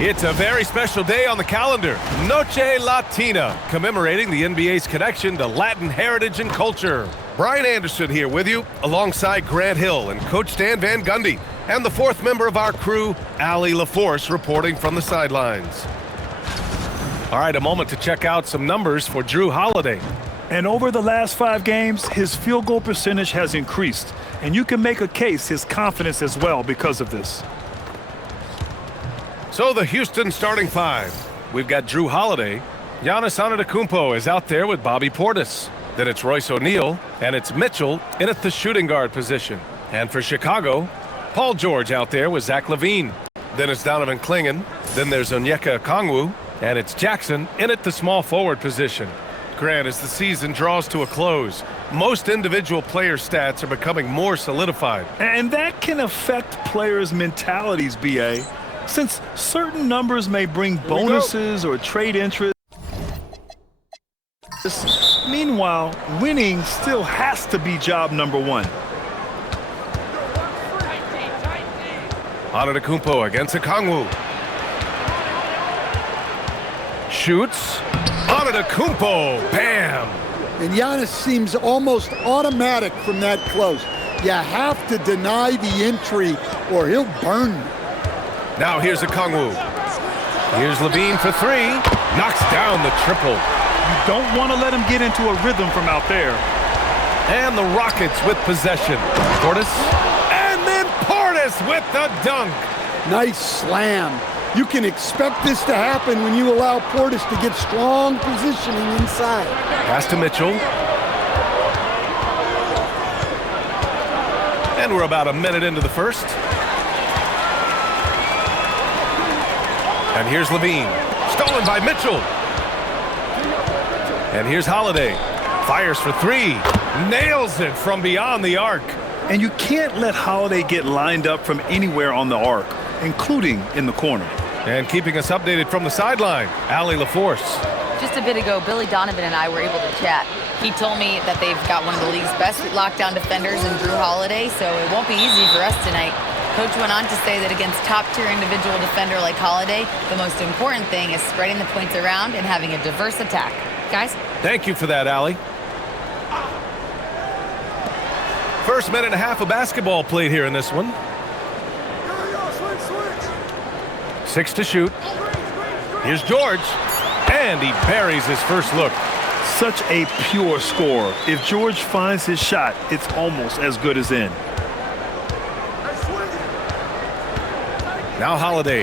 It's a very special day on the calendar, Noche Latina, commemorating the NBA's connection to Latin heritage and culture. Brian Anderson here with you, alongside Grant Hill and Coach Dan Van Gundy, and the fourth member of our crew, Allie LaForce, reporting from the sidelines. All right, a moment to check out some numbers for Jrue Holiday. And over the last 5 games, his field goal percentage has increased. And you can make a case his confidence as well because of this. So the Houston starting 5. We've got Jrue Holiday. Giannis Antetokounmpo is out there with Bobby Portis. Then it's Royce O'Neal, and it's Mitchell in at the shooting guard position. And for Chicago, Paul George out there with Zach LaVine. Then it's Donovan Clingan. Then there's Onyeka Okongwu, and it's Jackson in at the small forward position. Grant, as the season draws to a close, most individual player stats are becoming more solidified. And that can affect players' mentalities, B.A., since certain numbers may bring bonuses or trade interest. Meanwhile, winning still has to be job number 1. Antetokounmpo against Okongwu. Shoots. Antetokounmpo. Bam! And Giannis seems almost automatic from that close. You have to deny the entry or he'll burn you. Now here's Okongwu. Here's LaVine for 3. Knocks down the triple. You don't want to let him get into a rhythm from out there. And the Rockets with possession. Portis. And then Portis with the dunk. Nice slam. You can expect this to happen when you allow Portis to get strong positioning inside. Pass to Mitchell. And we're about a minute into the first. And here's LaVine. Stolen by Mitchell. And here's Holiday. Fires for 3. Nails it from beyond the arc. And you can't let Holiday get lined up from anywhere on the arc, including in the corner. And keeping us updated from the sideline, Allie LaForce. Just a bit ago, Billy Donovan and I were able to chat. He told me that they've got one of the league's best lockdown defenders in Jrue Holiday, so it won't be easy for us tonight. Coach went on to say that against top-tier individual defender like Holiday, the most important thing is spreading the points around and having a diverse attack. Guys? Thank you for that, Allie. First minute and a half of basketball played here in this one. 6 to shoot. Here's George. And he buries his first look. Such a pure score. If George finds his shot, it's almost as good as in. Now Holiday.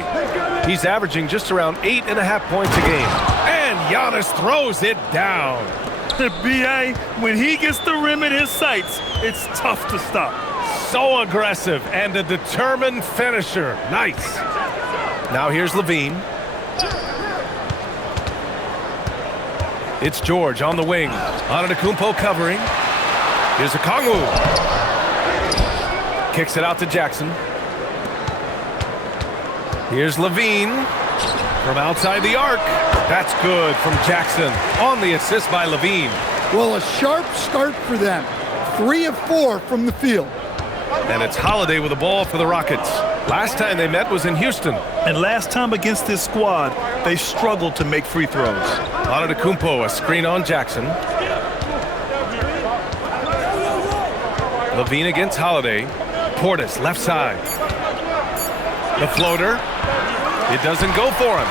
He's averaging just around 8.5 points a game. And Giannis throws it down. B.A., when he gets the rim in his sights, it's tough to stop. So aggressive and a determined finisher. Nice. Now here's LaVine. It's George on the wing. Antetokounmpo covering. Here's Okongwu. Kicks it out to Jackson. Here's LaVine from outside the arc. That's good from Jackson on the assist by LaVine. Well, a sharp start for them. 3 of 4 from the field. And it's Holiday with the ball for the Rockets. Last time they met was in Houston. And last time against this squad, they struggled to make free throws. Antetokounmpo, a screen on Jackson. LaVine against Holiday. Portis, left side. The floater. It doesn't go for him.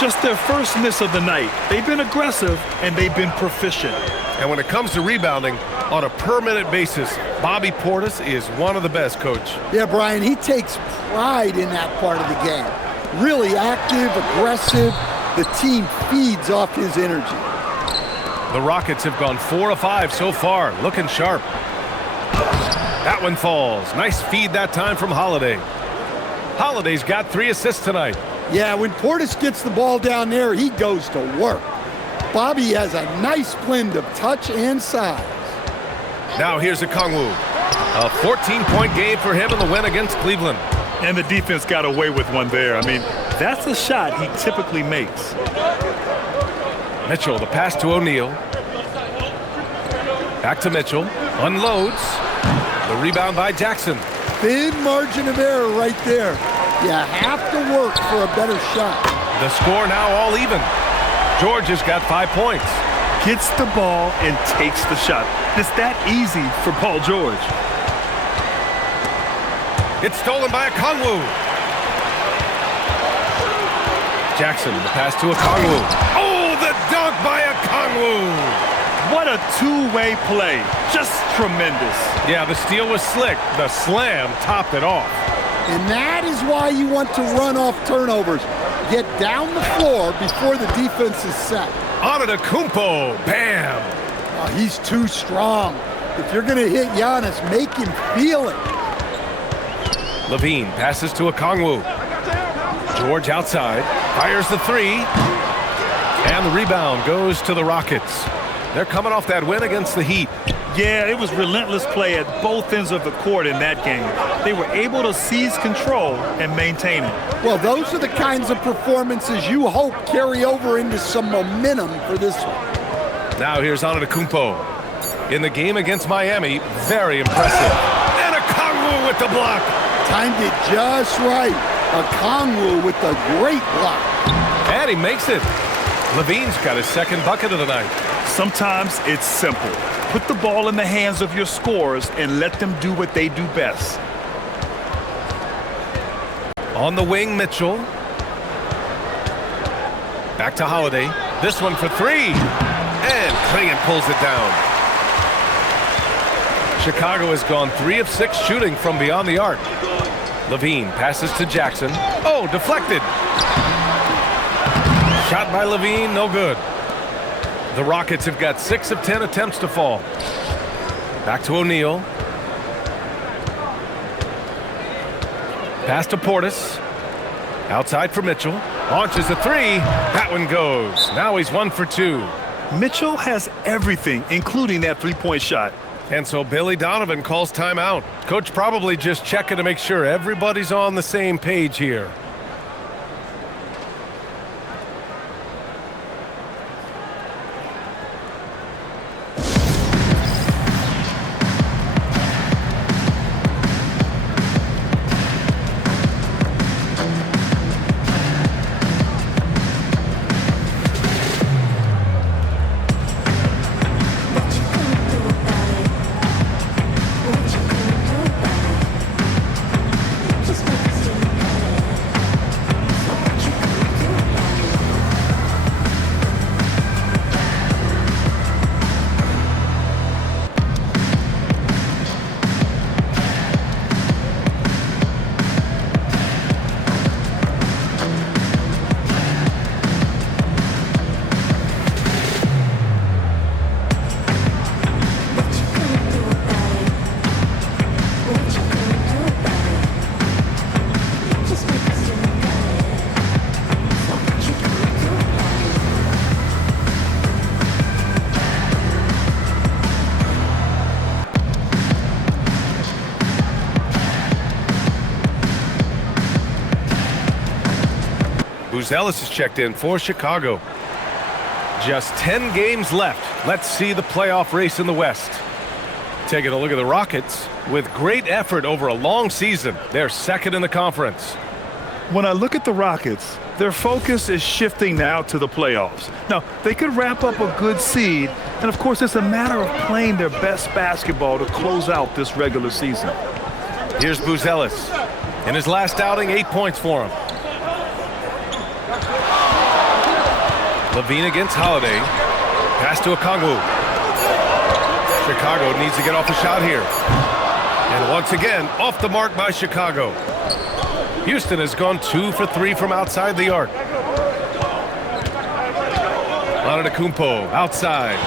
Just their first miss of the night. They've been aggressive, and they've been proficient. And when it comes to rebounding, on a per-minute basis, Bobby Portis is one of the best, Coach. Yeah, Brian, he takes pride in that part of the game. Really active, aggressive. The team feeds off his energy. The Rockets have gone 4 of 5 so far, looking sharp. That one falls. Nice feed that time from Holiday. Holiday's got 3 assists tonight. Yeah, when Portis gets the ball down there, he goes to work. Bobby has a nice blend of touch and size. Now here's Okongwu. A 14-point game for him in the win against Cleveland. And the defense got away with one there. I mean, that's a shot he typically makes. Mitchell, the pass to O'Neal. Back to Mitchell. Unloads. The rebound by Jackson. Thin margin of error right there. You have to work for a better shot. The score now all even. George has got 5 points. Gets the ball and takes the shot. It's that easy for Paul George. It's stolen by Okongwu. Jackson, the pass to Okongwu. Oh, the dunk by Okongwu. What a two-way play. Just tremendous. Yeah, the steal was slick. The slam topped it off. And that is why you want to run off turnovers. Get down the floor before the defense is set. Antetokounmpo, bam. Oh, he's too strong. If you're going to hit Giannis, make him feel it. Levine passes to Okongwu. George outside, fires the three. And the rebound goes to the Rockets. They're coming off that win against the Heat. Yeah, it was relentless play at both ends of the court in that game. They were able to seize control and maintain it. Well, those are the kinds of performances you hope carry over into some momentum for this one. Now here's Antetokounmpo. In the game against Miami, very impressive. And Okongwu with the block. Timed it just right. Okongwu with a great block. And he makes it. Levine's got his second bucket of the night. Sometimes it's simple. Put the ball in the hands of your scorers and let them do what they do best. On the wing, Mitchell. Back to Holiday. This one for three. And Clingan pulls it down. Chicago has gone 3 of 6 shooting from beyond the arc. Levine passes to Jackson. Oh, deflected. Shot by Levine, no good. The Rockets have got 6 of 10 attempts to fall. Back to O'Neal. Pass to Portis. Outside for Mitchell. Launches a three. That one goes. Now he's 1 for 2. Mitchell has everything, including that three-point shot. And so Billy Donovan calls timeout. Coach probably just checking to make sure everybody's on the same page here. Ellis is checked in for Chicago. Just 10 games left. Let's see the playoff race in the West. Taking a look at the Rockets. With great effort over a long season, they're second in the conference. When I look at the Rockets, their focus is shifting now to the playoffs. Now, they could wrap up a good seed, and of course, it's a matter of playing their best basketball to close out this regular season. Here's Ellis. In his last outing, 8 points for him. Levine against Holiday. Pass to Okongwu. Chicago needs to get off a shot here. And once again, off the mark by Chicago. Houston has gone 2 for 3 from outside the arc. Antetokounmpo outside.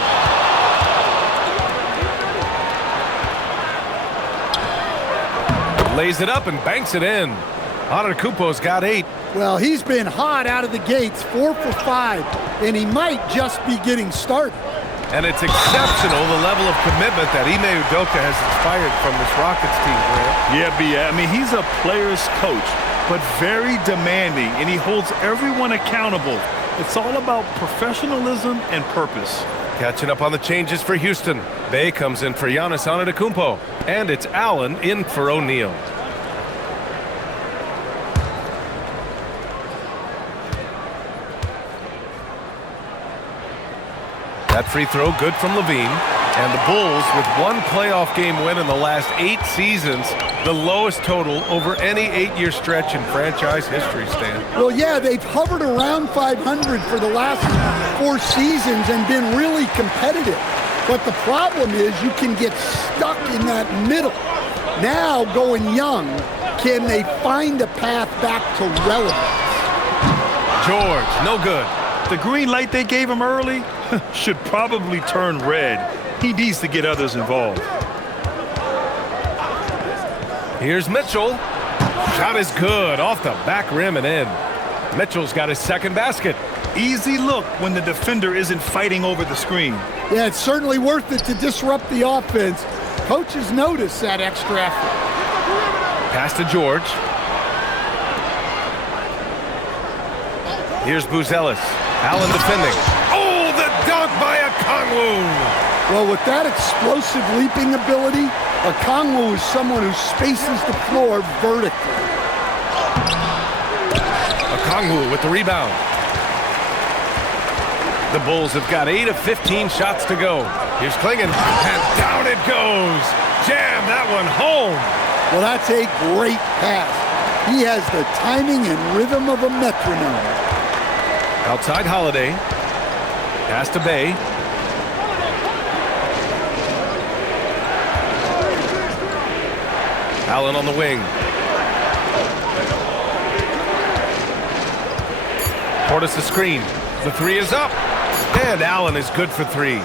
Lays it up and banks it in. Antetokounmpo's got 8. Well, he's been hot out of the gates, 4 for 5, and he might just be getting started. And it's exceptional the level of commitment that Ime Udoka has inspired from this Rockets team, Grant. Yeah, B.A. I mean, he's a player's coach, but very demanding, and he holds everyone accountable. It's all about professionalism and purpose. Catching up on the changes for Houston. Bay comes in for Giannis Antetokounmpo, and it's Allen in for O'Neal. That free throw good from Levine. And the Bulls, with one playoff game win in the last 8 seasons, the lowest total over any 8-year stretch in franchise history, Stan. Well, yeah, they've hovered around 500 for the last 4 seasons and been really competitive. But the problem is you can get stuck in that middle. Now, going young, can they find a path back to relevance? George, no good. The green light they gave him early should probably turn red. He needs to get others involved. Here's Mitchell. Shot is good, off the back rim and in. Mitchell's got his second basket. Easy look when the defender isn't fighting over the screen. Yeah, it's certainly worth it to disrupt the offense. Coaches notice that extra effort. Pass to George. Here's Buzelis. Allen defending. Oh, the dunk by Okongwu. Well, with that explosive leaping ability, Okongwu is someone who spaces the floor vertically. Okongwu with the rebound. The Bulls have got 8 of 15 shots to go. Here's Klingon, and down it goes. Jam that one home. Well, that's a great pass. He has the timing and rhythm of a metronome. Outside Holiday. Pass to Bay. Allen on the wing. Portis the screen. The 3 is up. And Allen is good for 3.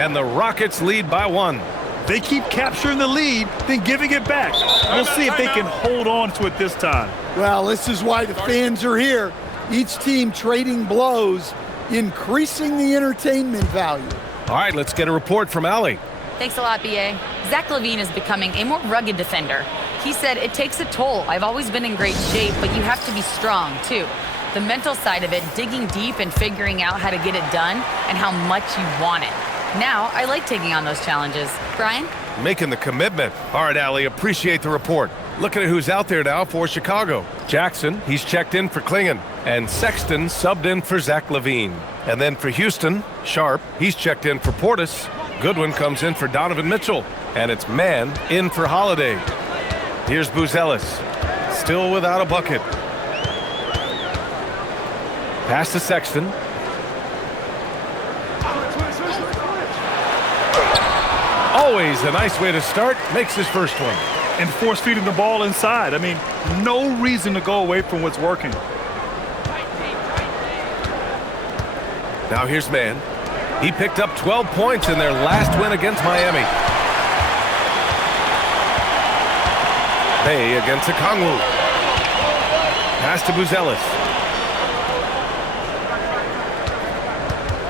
And the Rockets lead by 1. They keep capturing the lead, then giving it back. We'll see if they can hold on to it this time. Well, this is why the fans are here. Each team trading blows, increasing the entertainment value. All right, let's get a report from Allie. Thanks a lot, BA. Zach LaVine is becoming a more rugged defender. He said, it takes a toll. I've always been in great shape, but you have to be strong, too. The mental side of it, digging deep and figuring out how to get it done and how much you want it. Now, I like taking on those challenges. Brian? Making the commitment. All right, Allie, appreciate the report. Looking at who's out there now for Chicago. Jackson, he's checked in for Klingon. And Sexton subbed in for Zach LaVine. And then for Houston, Sharp, he's checked in for Portis. Goodwin comes in for Donovan Mitchell. And it's Mann in for Holiday. Here's Buzelis. Still without a bucket. Pass to Sexton. Always a nice way to start. Makes his first one. And force feeding the ball inside. I mean, no reason to go away from what's working. Now here's Mann. He picked up 12 points in their last win against Miami. Bay against Okongwu. Pass to Buzelis.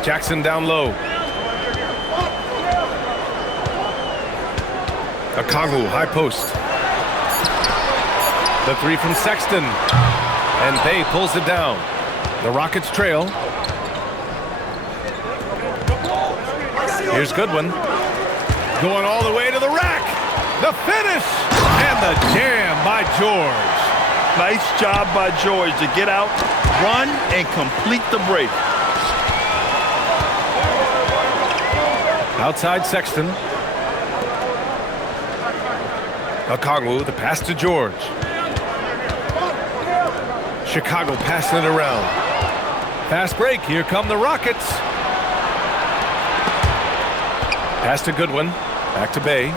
Jackson down low. Okongwu, high post. The 3 from Sexton. And Bay pulls it down. The Rockets trail. Here's Goodwin. Going all the way to the rack. The finish. And the jam by George. Nice job by George to get out, run, and complete the break. Outside Sexton. Okongwu, the pass to George. Chicago passing it around. Fast break. Here come the Rockets. Pass to Goodwin. Back to Bay.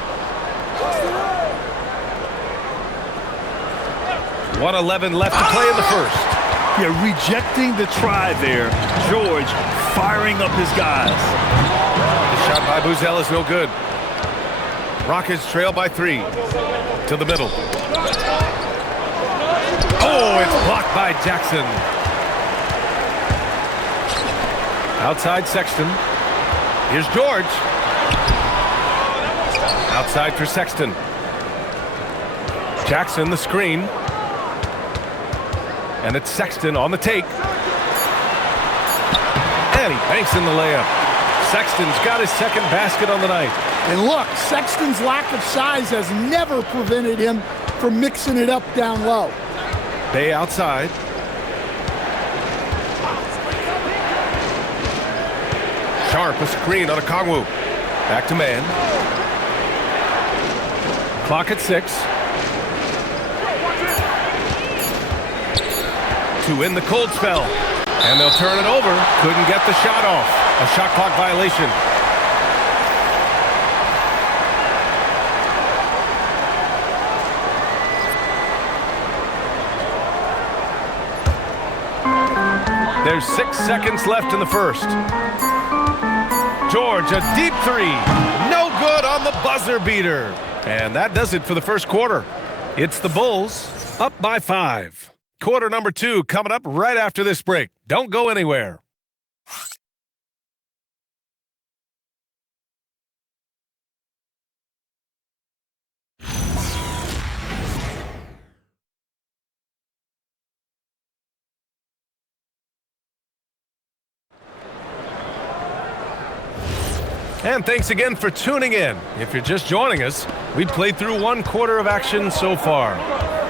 1:11 left to play in the first. Yeah, rejecting the try there. George firing up his guys. The shot by Buzelis no good. Rockets trail by 3. To the middle. Oh, it's blocked by Jackson. Outside Sexton. Here's George. Outside for Sexton. Jackson the screen. And it's Sexton on the take. And he banks in the layup. Sexton's got his second basket on the night. And look, Sexton's lack of size has never prevented him from mixing it up down low. Bay outside. Sharp a screen on a Kongwu. Back to man. Clock at 6. To win the cold spell. And they'll turn it over. Couldn't get the shot off. A shot clock violation. There's 6 seconds left in the first. George, a deep three. No good on the buzzer beater. And that does it for the first quarter. It's the Bulls up by 5. Quarter number 2 coming up right after this break. Don't go anywhere. And thanks again for tuning in. If you're just joining us, we've played through 1 quarter of action so far.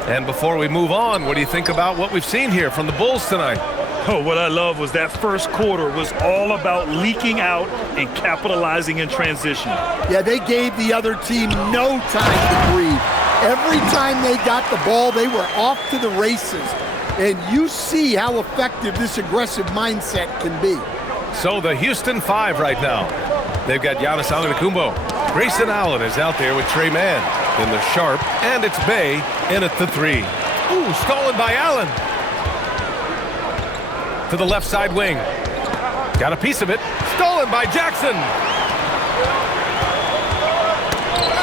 And before we move on, what do you think about what we've seen here from the Bulls tonight? Oh, what I love was that first quarter was all about leaking out and capitalizing in transition. Yeah, they gave the other team no time to breathe. Every time they got the ball, they were off to the races. And you see how effective this aggressive mindset can be. So the Houston 5 right now. They've got Giannis Antetokounmpo. Grayson Allen is out there with Trey Mann. Then there's Sharp, and it's Bay in at the 3. Ooh, stolen by Allen. To the left side wing. Got a piece of it. Stolen by Jackson.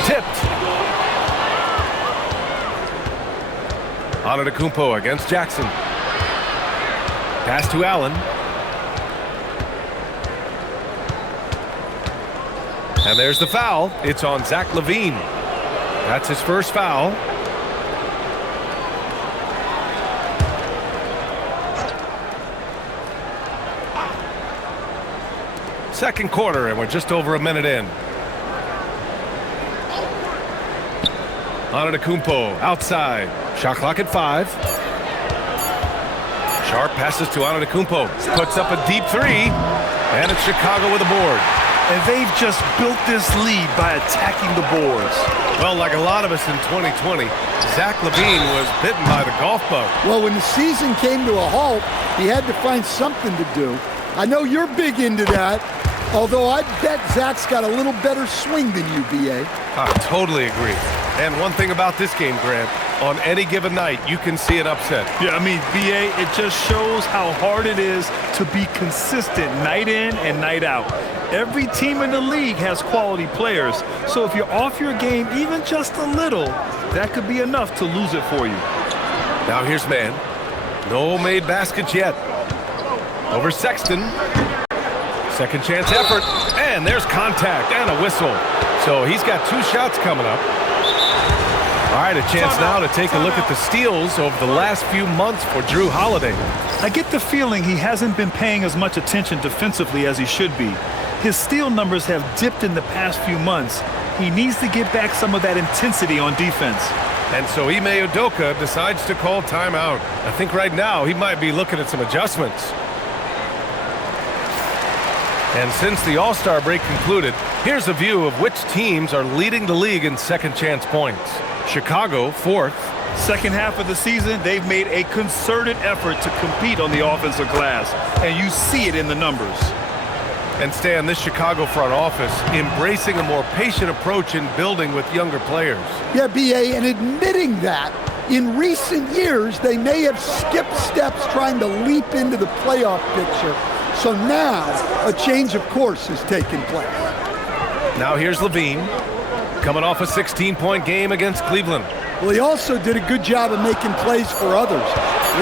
Tipped. Antetokounmpo against Jackson. Pass to Allen. And there's the foul. It's on Zach LaVine. That's his first foul. Second quarter, and we're just over a minute in. Antetokounmpo outside. Shot clock at 5. Sharp passes to Antetokounmpo. Puts up a deep 3. And it's Chicago with a board. And they've just built this lead by attacking the boards. Well, like a lot of us in 2020, Zach LaVine was bitten by the golf bug. Well, when the season came to a halt, he had to find something to do. I know you're big into that, although I bet Zach's got a little better swing than you, B.A. I totally agree. And one thing about this game, Grant, on any given night, you can see an upset. Yeah, I mean, B.A., it just shows how hard it is to be consistent night in and night out. Every team in the league has quality players, so if you're off your game even just a little, that could be enough to lose it for you. Now here's man. No made baskets yet. Over Sexton. Second chance effort. And there's contact and a whistle. So he's got 2 shots coming up. All right, a chance now to take a look at the steals over the last few months for Drew Holiday. I get the feeling he hasn't been paying as much attention defensively as he should be. His steal numbers have dipped in the past few months. He needs to get back some of that intensity on defense. And so Ime Udoka decides to call timeout. I think right now he might be looking at some adjustments. And since the All-Star break concluded, here's a view of which teams are leading the league in second chance points. Chicago, 4th. Second half of the season, they've made a concerted effort to compete on the offensive glass, and you see it in the numbers. And Stan, this Chicago front office embracing a more patient approach in building with younger players. Yeah, B.A., and admitting that in recent years, they may have skipped steps trying to leap into the playoff picture. So now a change of course has taken place. Now here's LaVine, coming off a 16-point game against Cleveland. Well, he also did a good job of making plays for others.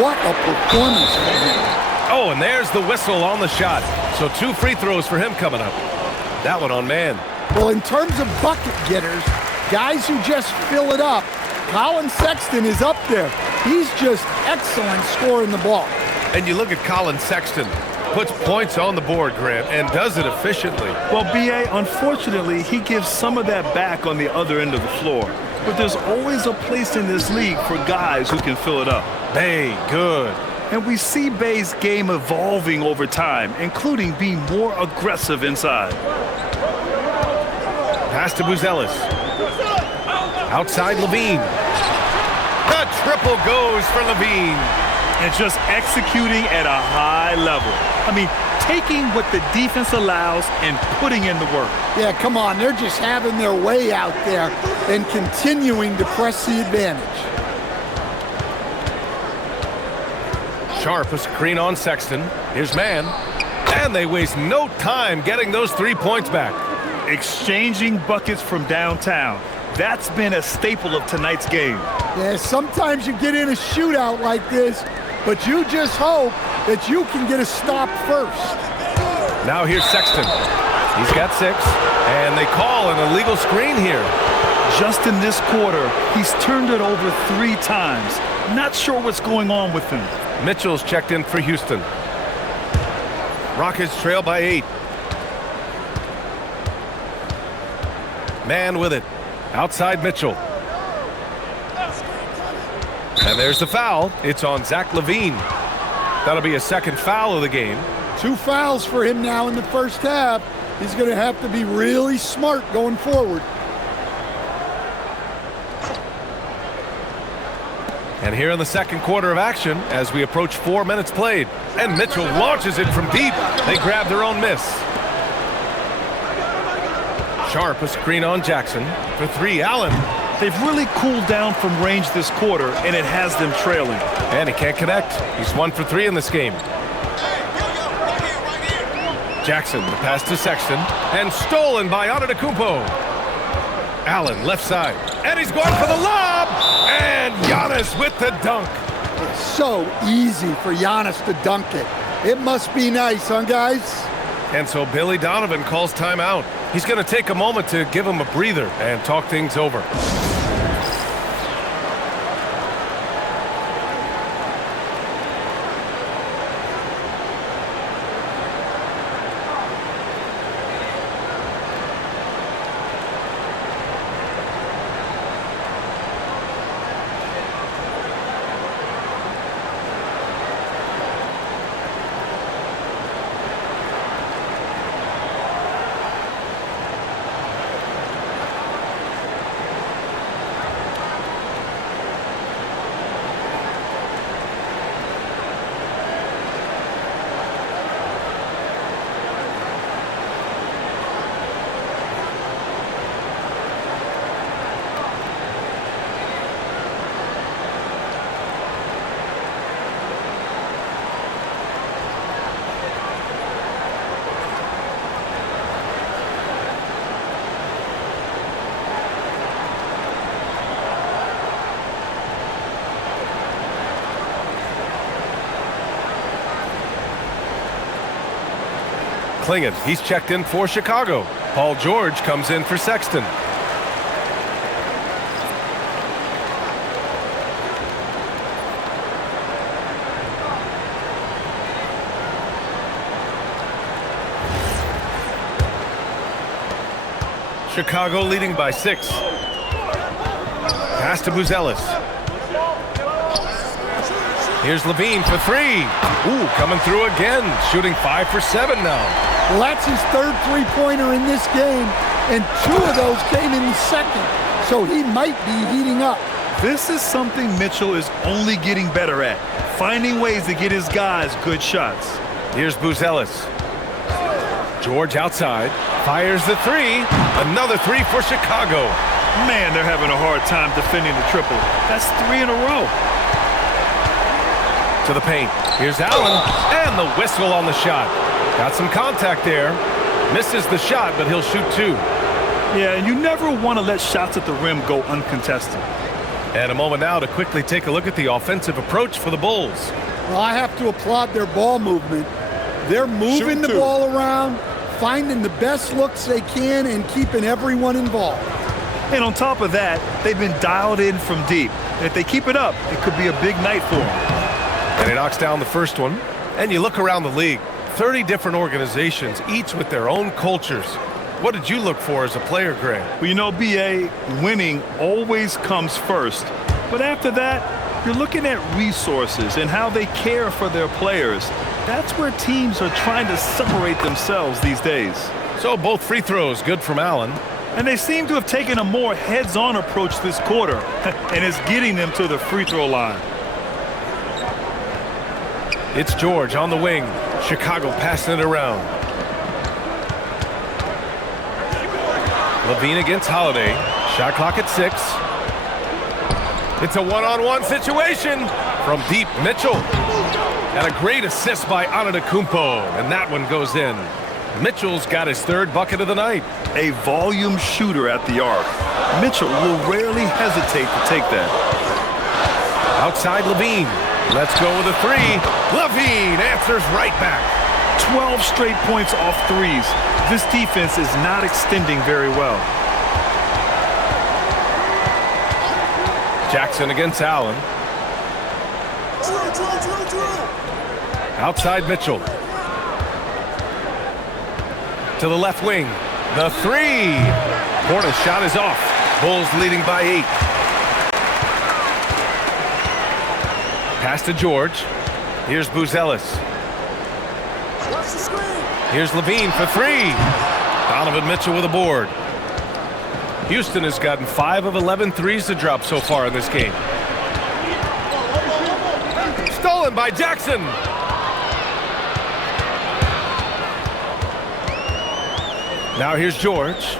What a performance from him. Oh, and there's the whistle on the shot. So 2 free throws for him coming up. That one on man. Well, in terms of bucket getters, guys who just fill it up, Colin Sexton is up there. He's just excellent scoring the ball. And you look at Colin Sexton, puts points on the board, Grant, and does it efficiently. Well, B.A., unfortunately, he gives some of that back on the other end of the floor. But there's always a place in this league for guys who can fill it up. Hey, good. And we see Bay's game evolving over time, including being more aggressive inside. Pass to Buzelis. Outside Levine. The triple goes for Levine. And just executing at a high level. I mean, taking what the defense allows and putting in the work. Yeah, come on. They're just having their way out there and continuing to press the advantage. Sharp, a screen on Sexton. Here's man. And they waste no time getting those 3 points back. Exchanging buckets from downtown. That's been a staple of tonight's game. Yeah, sometimes you get in a shootout like this, but you just hope that you can get a stop first. Now here's Sexton. He's got 6, and they call an illegal screen here. Just in this quarter, he's turned it over 3 times. Not sure what's going on with him. Mitchell's checked in for Houston. Rockets trail by 8. Man with it. Outside Mitchell. And there's the foul. It's on Zach Levine. That'll be a second foul of the game. 2 fouls for him now in the first half. He's going to have to be really smart going forward. And here in the second quarter of action, as we approach 4 minutes played, and Mitchell launches it from deep. They grab their own miss. Sharp, a screen on Jackson. For 3, Allen. They've really cooled down from range this quarter, and it has them trailing. And he can't connect. He's 1 for 3 in this game. Jackson, the pass to Sexton, and stolen by Antetokounmpo. Allen, left side, and he's going for the lob, and Giannis with the dunk. It's so easy for Giannis to dunk it. It must be nice, huh, guys? And so Billy Donovan calls timeout. He's going to take a moment to give him a breather and talk things over. Klingin, he's checked in for Chicago. Paul George comes in for Sexton. Chicago leading by 6. Pass to Buzelis. Here's Levine for 3. Ooh, coming through again, shooting 5 for 7 now. Well, that's his 3rd three-pointer in this game, and 2 of those came in the second, so he might be heating up. This is something Mitchell is only getting better at, finding ways to get his guys good shots. Here's Buzelis. George outside, fires the 3. Another 3 for Chicago. Man, they're having a hard time defending the triple. That's 3 in a row. To the paint. Here's Allen, and the whistle on the shot. Got some contact there. Misses the shot, but he'll shoot 2. Yeah, and you never want to let shots at the rim go uncontested. And a moment now to quickly take a look at the offensive approach for the Bulls. Well, I have to applaud their ball movement. They're moving the ball around, finding the best looks they can, and keeping everyone involved. And on top of that, they've been dialed in from deep. And if they keep it up, it could be a big night for them. And he knocks down the first one. And you look around the league, 30 different organizations, each with their own cultures. What did you look for as a player, Greg? Well, you know, BA, winning always comes first. But after that, You're looking at resources and how they care for their players. That's where teams are trying to separate themselves these days. So both free throws good from Allen. And they seem to have taken a more heads-on approach this quarter, and it's getting them to the free throw line. It's George on the wing. Chicago passing it around. Levine against Holiday. Shot clock at 6. It's a one-on-one situation from deep. Mitchell. And a great assist by Antetokounmpo, and that one goes in. Mitchell's got his 3rd bucket of the night. A volume shooter at the arc. Mitchell will rarely hesitate to take that. Outside Levine. Let's go with a 3. Levine answers right back. 12 straight points off threes. This defense is not extending very well. Jackson against Allen. Outside Mitchell. To the left wing. The 3. Portis shot is off. Bulls leading by 8. Pass to George. Here's Buzelis. Here's Levine for 3. Donovan Mitchell with a board. Houston has gotten 5 of 11 threes to drop so far in this game. Stolen by Jackson. Now here's George.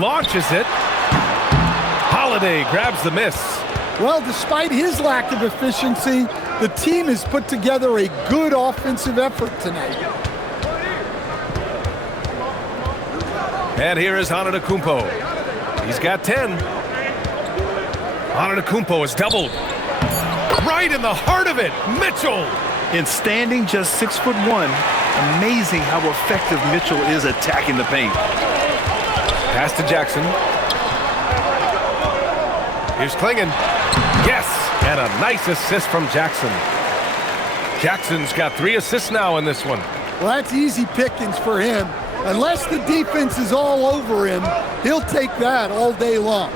Launches it. Holiday grabs the miss. Well, despite his lack of efficiency, the team has put together a good offensive effort tonight. And here is Antetokounmpo. He's got 10. Antetokounmpo is doubled. Right in the heart of it, Mitchell. In standing just 6'1", amazing how effective Mitchell is attacking the paint. Pass to Jackson. Here's Klingon. Yes, and a nice assist from Jackson. Jackson's got 3 assists now in this one. Well, that's easy pickings for him. Unless the defense is all over him, he'll take that all day long.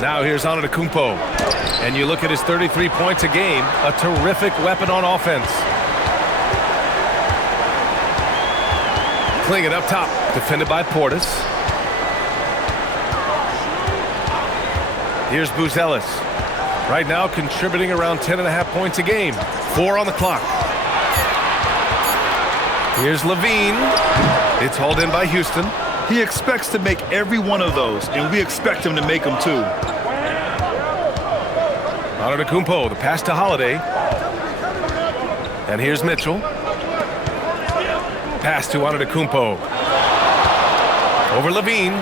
Now here's Antetokounmpo. And you look at his 33 points a game, a terrific weapon on offense. Klingon up top, defended by Portis. Here's Buzelis. Right now contributing around 10.5 points a game. 4 on the clock. Here's Levine. It's hauled in by Houston. He expects to make every one of those, and we expect him to make them too. Antetokounmpo, the pass to Holiday. And here's Mitchell. Pass to Antetokounmpo. Over Levine.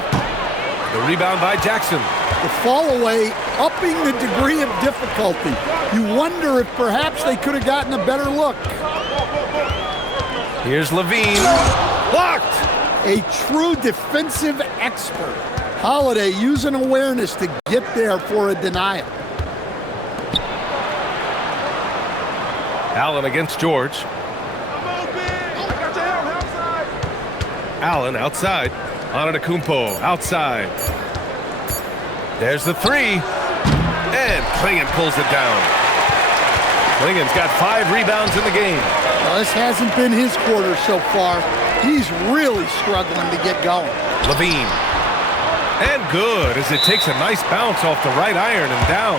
The rebound by Jackson. The fall away, upping the degree of difficulty. You wonder if perhaps they could have gotten a better look. Here's Levine. Blocked! A true defensive expert. Holiday using awareness to get there for a denial. Allen against George. Allen outside. Antetokounmpo outside. There's the 3. And Klingon pulls it down. Klingon's got 5 rebounds in the game. Well, this hasn't been his quarter so far. He's really struggling to get going. Levine. And good as it takes a nice bounce off the right iron and down.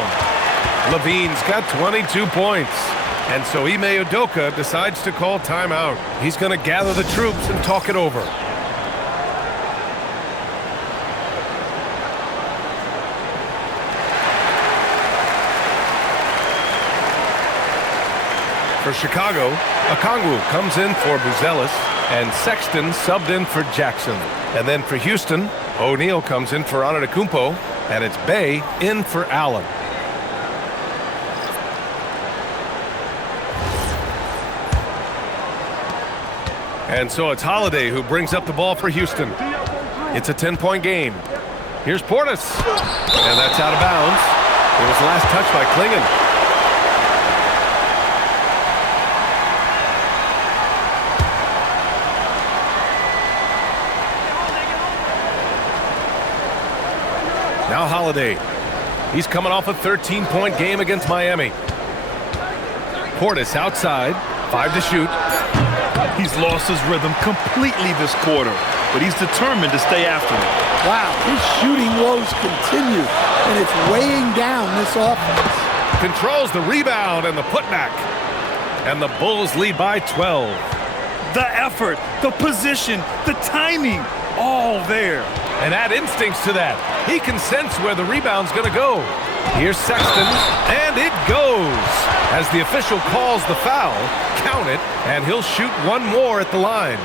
Levine's got 22 points. And so Ime Udoka decides to call timeout. He's going to gather the troops and talk it over. For Chicago, Okongwu comes in for Buzelis, and Sexton subbed in for Jackson. And then for Houston, O'Neal comes in for Antetokounmpo, and it's Bay in for Allen. And so it's Holiday who brings up the ball for Houston. It's a 10-point game. Here's Portis, and that's out of bounds. It was the last touch by Klingon. Now Holiday. He's coming off a 13-point game against Miami. Portis outside, 5 to shoot. He's lost his rhythm completely this quarter, but he's determined to stay after it. Wow, his shooting woes continue, and it's weighing down this offense. Controls the rebound and the putback. And the Bulls lead by 12. The effort, the position, the timing, all there. And add instincts to that. He can sense where the rebound's going to go. Here's Sexton, and it goes. As the official calls the foul, count it, and he'll shoot one more at the line.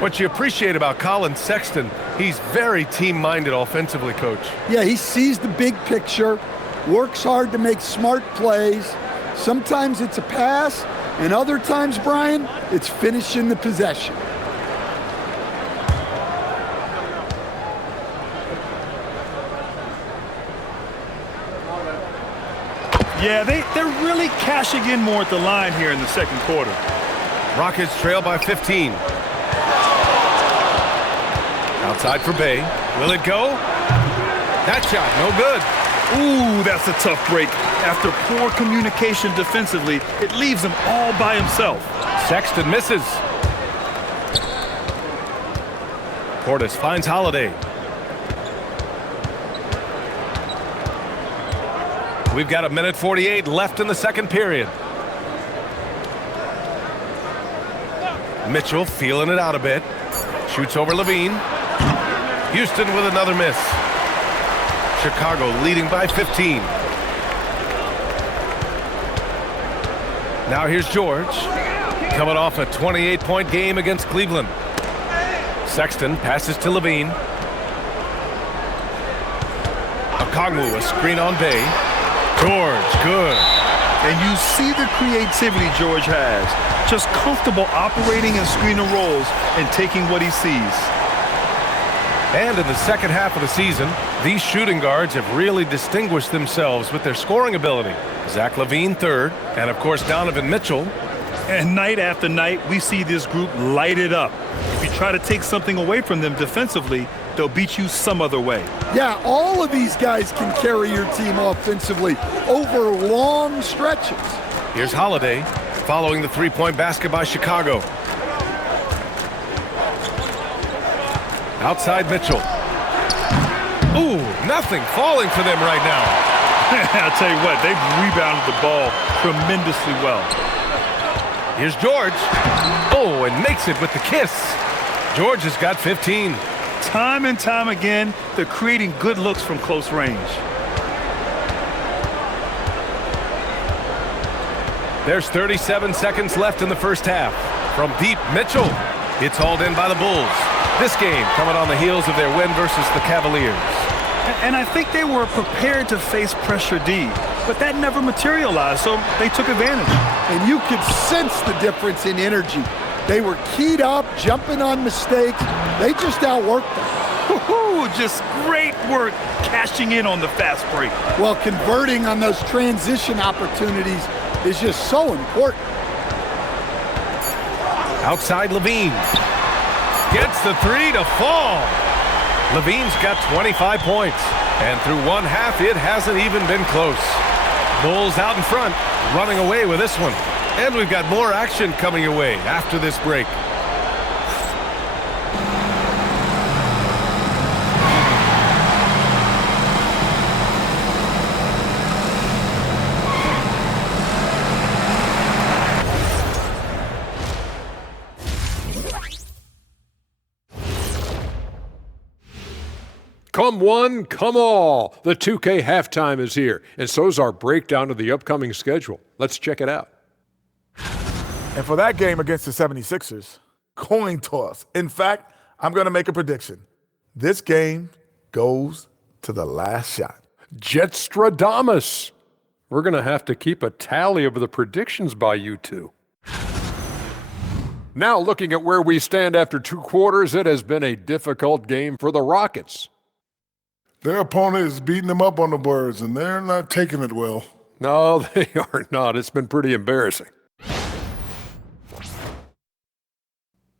What you appreciate about Colin Sexton, he's very team-minded offensively, Coach. Yeah, he sees the big picture, works hard to make smart plays. Sometimes it's a pass, and other times, Brian, it's finishing the possession. Yeah, they're really cashing in more at the line here in the second quarter. Rockets trail by 15. Outside for Bay. Will it go? That shot, no good. Ooh, that's a tough break. After poor communication defensively, it leaves him all by himself. Sexton misses. Portis finds Holiday. We've got 1:48 left in the second period. Mitchell feeling it out a bit. Shoots over Levine. Houston with another miss. Chicago leading by 15. Now here's George. Coming off a 28-point game against Cleveland. Sexton passes to Levine. Okongwu, a screen on Bay. George, good. And you see the creativity George has. Just comfortable operating in screen and rolls and taking what he sees. And in the second half of the season, these shooting guards have really distinguished themselves with their scoring ability. Zach LaVine third, and of course Donovan Mitchell. And night after night, we see this group light it up. If you try to take something away from them defensively, they'll beat you some other way. Yeah, all of these guys can carry your team offensively over long stretches. Here's Holiday following the three-point basket by Chicago. Outside Mitchell. Ooh, nothing falling for them right now. I'll tell you what, they've rebounded the ball tremendously well. Here's George. Oh, and makes it with the kiss. George has got 15. Time and time again, they're creating good looks from close range. There's 37 seconds left in the first half. From deep, Mitchell. It's hauled in by the Bulls. This game coming on the heels of their win versus the Cavaliers. And I think they were prepared to face pressure D, but that never materialized, so they took advantage. And you could sense the difference in energy. They were keyed up, jumping on mistakes. They just outworked them. Just great work cashing in on the fast break. Well, converting on those transition opportunities is just so important. Outside Levine. Gets the three to fall. Levine's got 25 points. And through one half, it hasn't even been close. Bulls out in front, running away with this one. And we've got more action coming your way after this break. Come one, come all. The 2K halftime is here, and so's our breakdown of the upcoming schedule. Let's check it out. And for that game against the 76ers, coin toss. In fact, I'm going to make a prediction. This game goes to the last shot. Jetstradamus. We're going to have to keep a tally of the predictions by you two. Now looking at where we stand after 2 quarters, it has been a difficult game for the Rockets. Their opponent is beating them up on the boards, and they're not taking it well. No, they are not. It's been pretty embarrassing.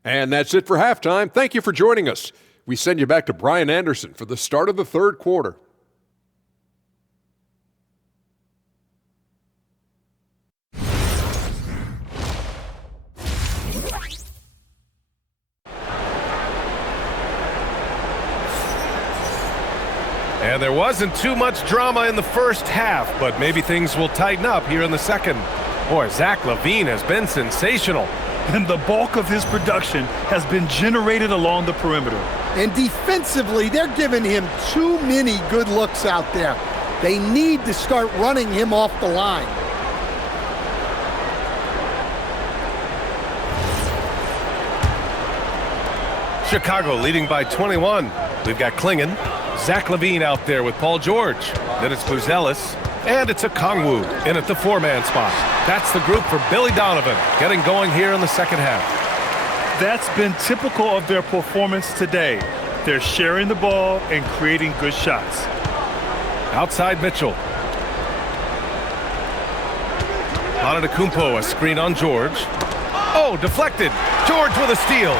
And that's it for halftime. Thank you for joining us. We send you back to Brian Anderson for the start of the third quarter. And there wasn't too much drama in the first half, but maybe things will tighten up here in the second. Boy, Zach LaVine has been sensational. And the bulk of his production has been generated along the perimeter. And defensively, they're giving him too many good looks out there. They need to start running him off the line. Chicago leading by 21. We've got Klingon, Zach LaVine out there with Paul George. Then it's Buzelis, and it's a Kongwu in at the four-man spot. That's the group for Billy Donovan, getting going here in the second half. That's been typical of their performance today. They're sharing the ball and creating good shots. Outside Mitchell. Antetokounmpo, a screen on George. Oh, deflected. George with a steal.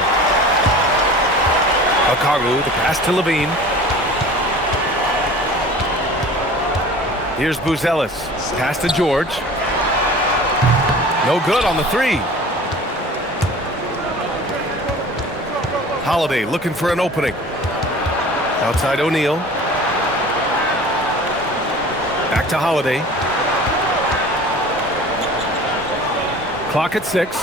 Okongwu, the pass to LaVine. Here's Buzelis. Pass to George. No good on the three. Holiday looking for an opening. Outside O'Neal. Back to Holiday. Clock at 6.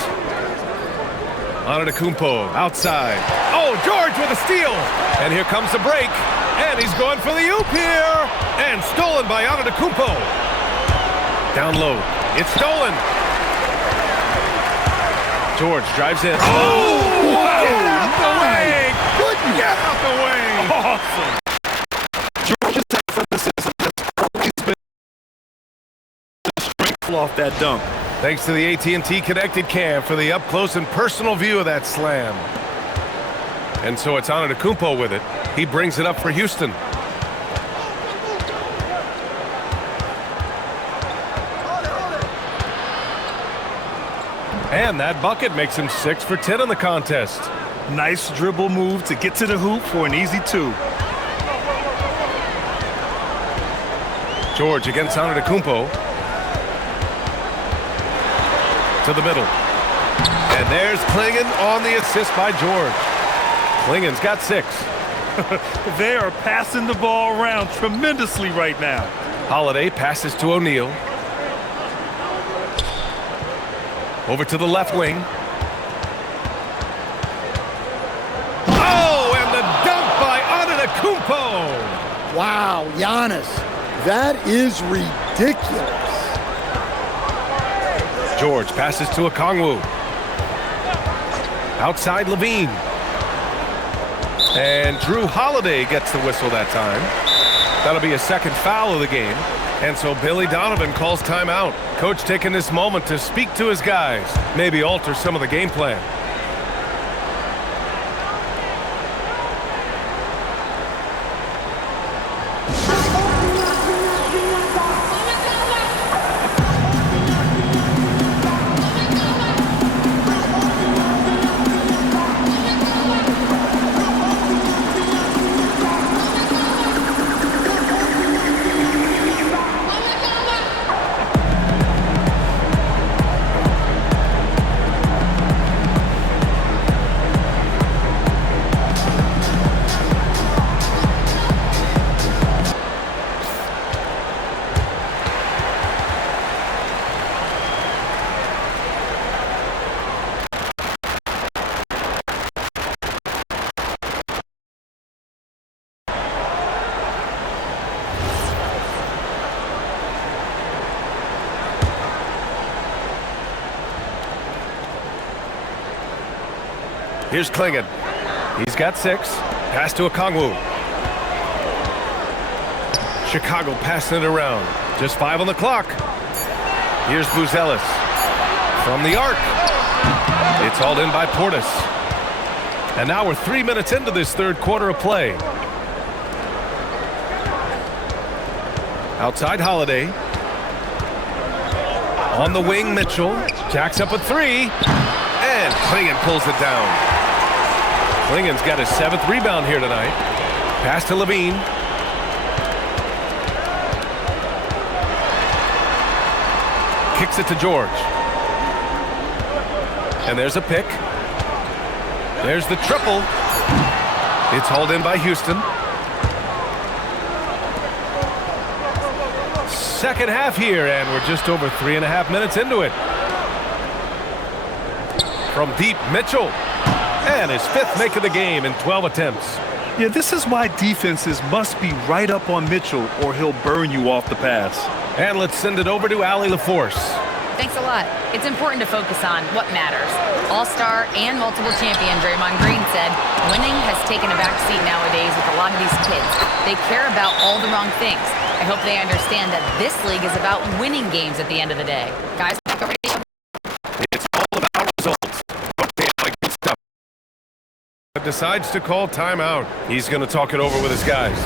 Antetokounmpo outside. Oh, George with a steal. And here comes the break. And he's going for the oop here. And stolen by Antetokounmpo. Down low. It's stolen. George drives in. Oh! Get out the way! Goodness. Get out the way! Awesome. George's athleticism has always been the strength off that dunk. Thanks to the AT&T Connected Cam for the up-close and personal view of that slam. And so it's Antetokounmpo with it. He brings it up for Houston. And that bucket makes him 6 for 10 in the contest. Nice dribble move to get to the hoop for an easy 2. George against Antetokounmpo. To the middle. And there's Klingon on the assist by George. Klingon's got 6. They are passing the ball around tremendously right now. Holiday passes to O'Neal. Over to the left wing. Oh, and the dunk by Antetokounmpo. Wow, Giannis, that is ridiculous. George passes to Okongwu. Outside LaVine. And Drew Holiday gets the whistle that time. That'll be a second foul of the game. And so Billy Donovan calls timeout. Coach taking this moment to speak to his guys, maybe alter some of the game plan. Here's Klingon. He's got 6. Pass to Okongwu. Chicago passing it around. Just 5 on the clock. Here's Buzelis. From the arc. It's hauled in by Portis. And now we're 3 minutes into this third quarter of play. Outside Holiday. On the wing, Mitchell. Jacks up a 3. And Klingon pulls it down. Klingon's got his 7th rebound here tonight. Pass to LaVine. Kicks it to George. And there's a pick. There's the triple. It's hauled in by Houston. second half here, and we're just over 3.5 minutes into it. From deep, Mitchell. And his 5th make of the game in 12 attempts. Yeah, this is why defenses must be right up on Mitchell or he'll burn you off the pass. And let's send it over to Allie LaForce. Thanks a lot. It's important to focus on what matters. All-star and multiple champion Draymond Green said, winning has taken a backseat nowadays with a lot of these kids. They care about all the wrong things. I hope they understand that this league is about winning games at the end of the day. Guys, back over to you. It's all about results. Okay, I like good stuff. Decides to call timeout. He's going to talk it over with his guys.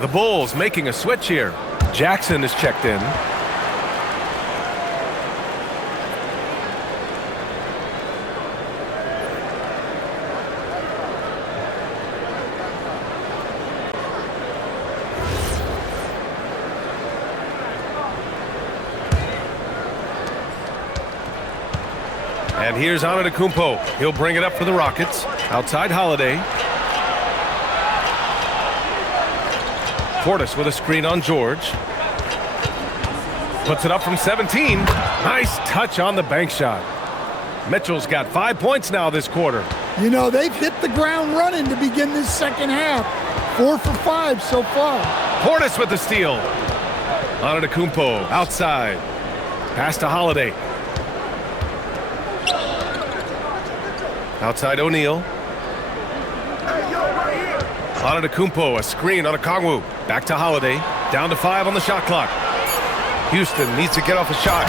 The Bulls making a switch here. Jackson is checked in. And here's Antetokounmpo. He'll bring it up for the Rockets. Outside Holiday. Portis with a screen on George. Puts it up from 17. Nice touch on the bank shot. Mitchell's got 5 points now this quarter. You know, they've hit the ground running to begin this second half. 4 for 5 so far. Portis with the steal. Antetokounmpo outside. Pass to Holiday. Outside O'Neal. Antetokounmpo, a screen on Okongwu. Back to Holiday. Down to 5 on the shot clock. Houston needs to get off a shot.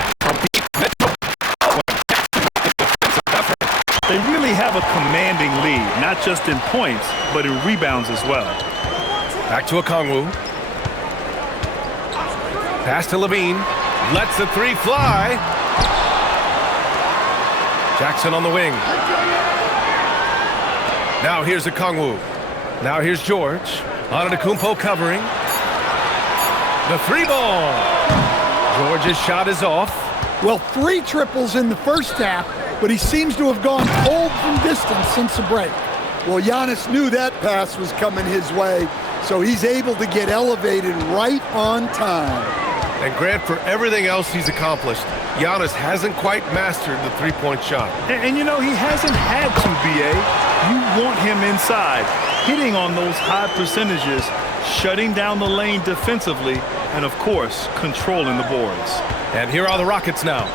They really have a commanding lead, not just in points, but in rebounds as well. Back to Okongwu. Pass to Levine. Lets the 3 fly. Jackson on the wing. Now here's Okongwu. Now here's George. Antetokounmpo covering. The 3 ball. George's shot is off. Well, 3 triples in the first half, but he seems to have gone cold from distance since the break. Well, Giannis knew that pass was coming his way, so he's able to get elevated right on time. And Grant, for everything else he's accomplished, Giannis hasn't quite mastered the 3-point shot. And you know, he hasn't had to, B.A. You want him inside, hitting on those high percentages, shutting down the lane defensively, and of course, controlling the boards. And here are the Rockets now.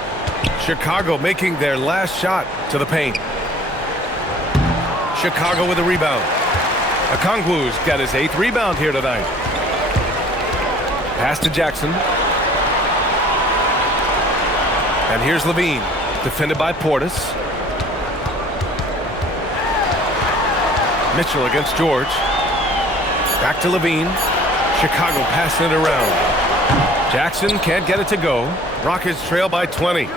Chicago making their last shot to the paint. Chicago with a rebound. Okongwu's got his 8th rebound here tonight. Pass to Jackson. And here's Levine, defended by Portis. Mitchell against George. Back to Levine. Chicago passing it around. Jackson can't get it to go. Rockets trail by 20.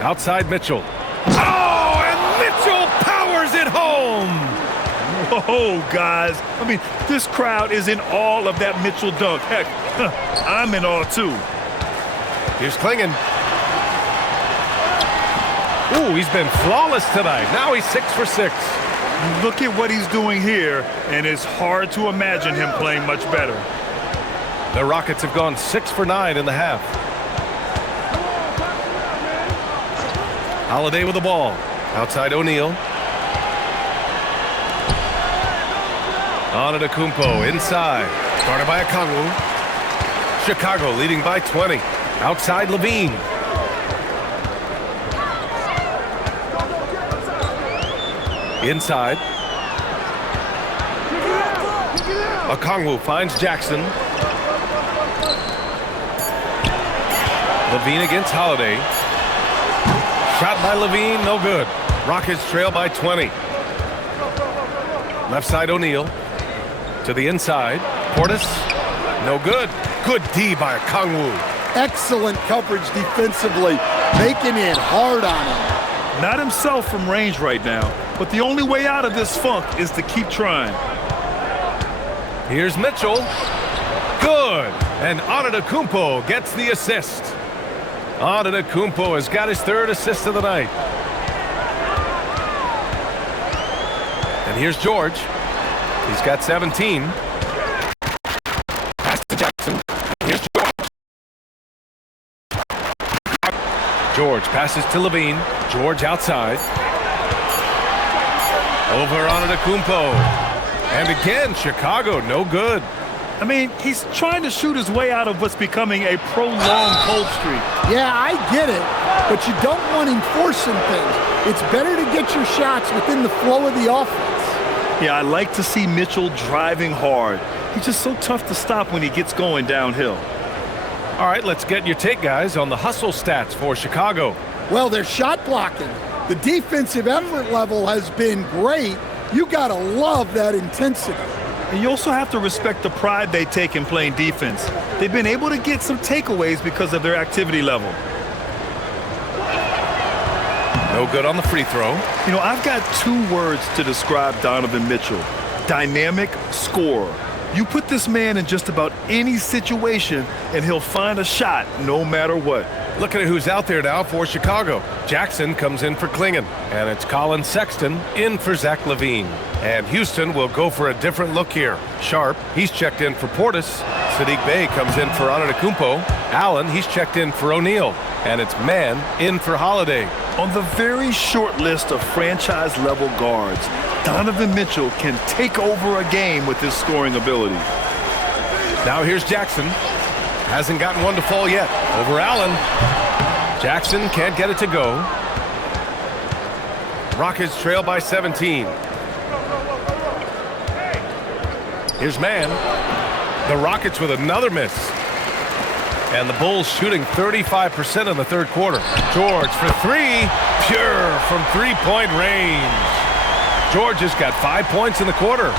Outside Mitchell. Oh, and Mitchell powers it home. Whoa, guys. I mean, this crowd is in awe of that Mitchell dunk. Heck, I'm in awe, too. Here's Klingon. Ooh, he's been flawless tonight. Now he's 6 for 6. Look at what he's doing here, and it's hard to imagine him playing much better. The Rockets have gone 6 for 9 in the half. Holiday with the ball. Outside O'Neal. Antetokounmpo inside. Started by Okongwu. Chicago leading by 20. Outside Levine. Inside. Okongwu finds Jackson. Levine against Holiday. Shot by Levine, no good. Rockets trail by 20. Left side O'Neal. To the inside. Portis, no good. Good D by Kongwu. Excellent coverage defensively, making it hard on him. Not himself from range right now, but the only way out of this funk is to keep trying. Here's Mitchell. Good. And Antetokounmpo gets the assist. Antetokounmpo has got his third assist of the night. And here's George. He's got 17. Pass to Jackson. Here's George. George passes to Levine. George outside. Over Antetokounmpo. And again, Chicago, no good. I mean, he's trying to shoot his way out of what's becoming a prolonged cold streak. Yeah, I get it, but you don't want him forcing things. It's better to get your shots within the flow of the offense. Yeah, I like to see Mitchell driving hard. He's just so tough to stop when he gets going downhill. All right, let's get your take, guys, on the hustle stats for Chicago. Well, they're shot blocking. The defensive effort level has been great. You got to love that intensity. And you also have to respect the pride they take in playing defense. They've been able to get some takeaways because of their activity level. No good on the free throw. You know, I've got 2 words to describe Donovan Mitchell. Dynamic scorer. You put this man in just about any situation, and he'll find a shot no matter what. Looking at who's out there now for Chicago. Jackson comes in for Klingon, and it's Colin Sexton in for Zach LaVine. And Houston will go for a different look here. Sharp, he's checked in for Portis. Sadiq Bey comes in for Antetokounmpo. Allen, he's checked in for O'Neal. And it's Mann in for Holiday. On the very short list of franchise-level guards, Donovan Mitchell can take over a game with his scoring ability. Now here's Jackson. Hasn't gotten one to fall yet. Over Allen. Jackson can't get it to go. Rockets trail by 17. Here's Mann. The Rockets with another miss. And the Bulls shooting 35% in the third quarter. George for 3. Pure from three-point range. George has got 5 points in the quarter.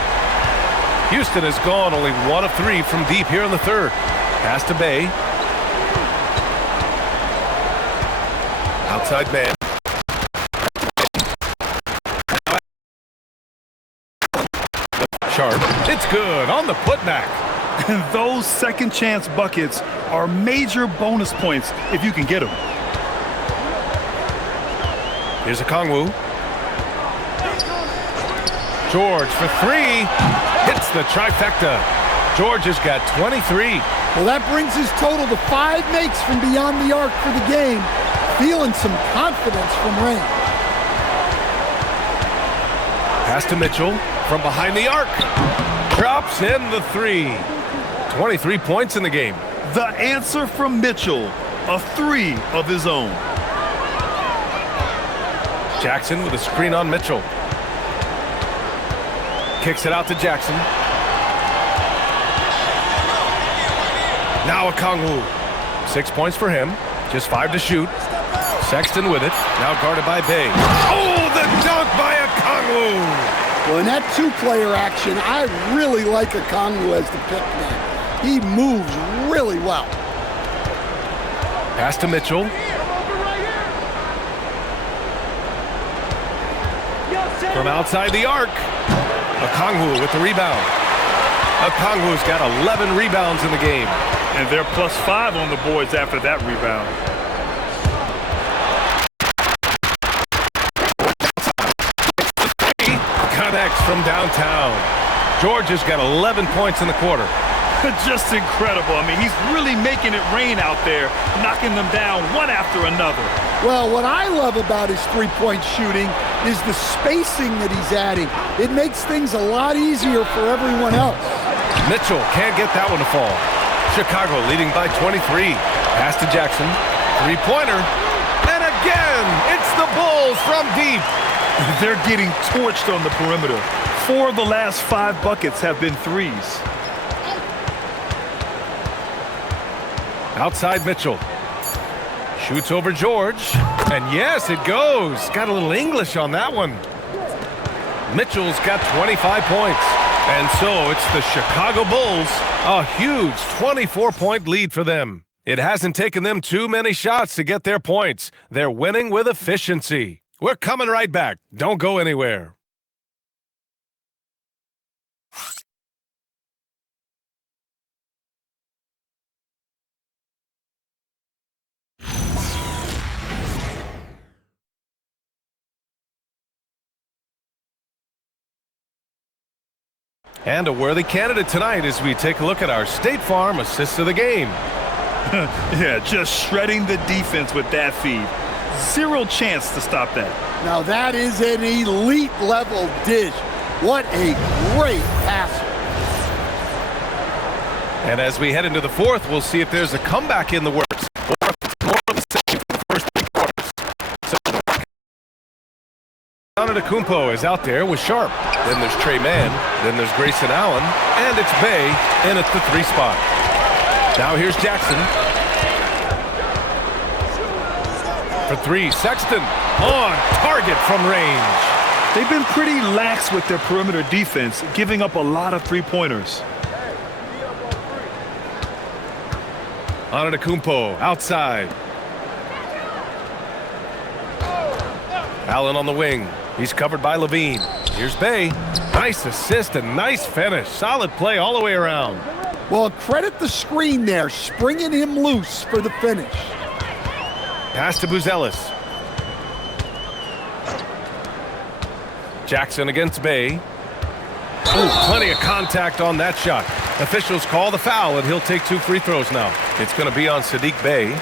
Houston has gone only 1 of 3 from deep here in the third. Pass to Bey. Outside man. Sharp. It's good on the putback. And those second chance buckets are major bonus points if you can get them. Here's a Kongwu. George for 3. Hits the trifecta. George has got 23. Well, that brings his total to 5 makes from beyond the arc for the game. Feeling some confidence from range. Pass to Mitchell from behind the arc. Drops in the 3. 23 points in the game. The answer from Mitchell, a 3 of his own. Jackson with a screen on Mitchell. Kicks it out to Jackson. Now a Kongwu. 6 points for him. Just 5 to shoot. Sexton with it. Now guarded by Bey. Oh, the dunk by a Kongwu. Well, in that 2-player action, I really like a Kongwu as the pick man. He moves really well. Pass to Mitchell. From outside the arc. Okongwu with the rebound. Okongwu's got 11 rebounds in the game. And they're +5 on the boards after that rebound. Connects from downtown. George has got 11 points in the quarter. Just incredible. I mean, he's really making it rain out there, knocking them down one after another. Well, what I love about his three-point shooting is the spacing that he's adding. It makes things a lot easier for everyone else. Mitchell can't get that one to fall. Chicago leading by 23. Pass to Jackson. Three-pointer. And again, it's the Bulls from deep. They're getting torched on the perimeter. 4 of the last 5 buckets have been threes. Outside Mitchell. Shoots over George. And yes, it goes. Got a little English on that one. Mitchell's got 25 points. And so it's the Chicago Bulls. A huge 24-point lead for them. It hasn't taken them too many shots to get their points. They're winning with efficiency. We're coming right back. Don't go anywhere. And a worthy candidate tonight as we take a look at our State Farm assist of the game. Yeah, just shredding the defense with that feed. Zero chance to stop that. Now that is an elite level dish. What a great passer. And as we head into the fourth, we'll see if there's a comeback in the works or if it's more of the same for the first 3 quarters. So Antetokounmpo is out there with Sharp. Then there's Trey Mann. Then there's Grayson Allen. And it's Bay in at the 3 spot. Now here's Jackson. For 3, Sexton on target from range. They've been pretty lax with their perimeter defense, giving up a lot of three-pointers. Antetokounmpo outside. Allen on the wing. He's covered by Levine. Here's Bay. Nice assist and nice finish. Solid play all the way around. Well, credit the screen there, springing him loose for the finish. Pass to Buzelis. Jackson against Bay. Oh, plenty of contact on that shot. Officials call the foul, and he'll take 2 free throws now. It's going to be on Sadiq Bey.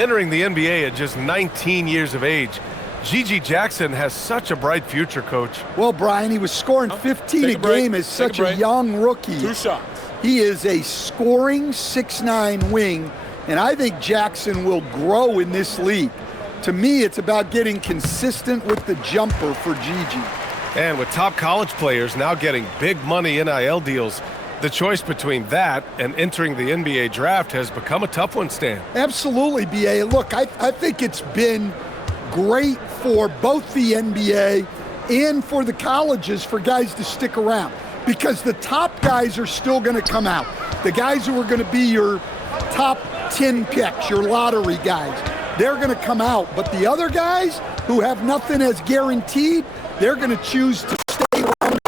Entering the NBA at just 19 years of age, Gigi Jackson has such a bright future, Coach. Well, Brian, he was scoring 15 a game as such a young rookie. 2 shots. He is a scoring 6'9" wing, and I think Jackson will grow in this league. To me, it's about getting consistent with the jumper for Gigi. And with top college players now getting big money NIL deals, the choice between that and entering the NBA draft has become a tough one, Stan. Absolutely, B.A. Look, I think it's been great for both the NBA and for the colleges for guys to stick around because the top guys are still going to come out. The guys who are going to be your top 10 picks, your lottery guys, they're going to come out. But the other guys who have nothing as guaranteed, they're going to choose to stay around.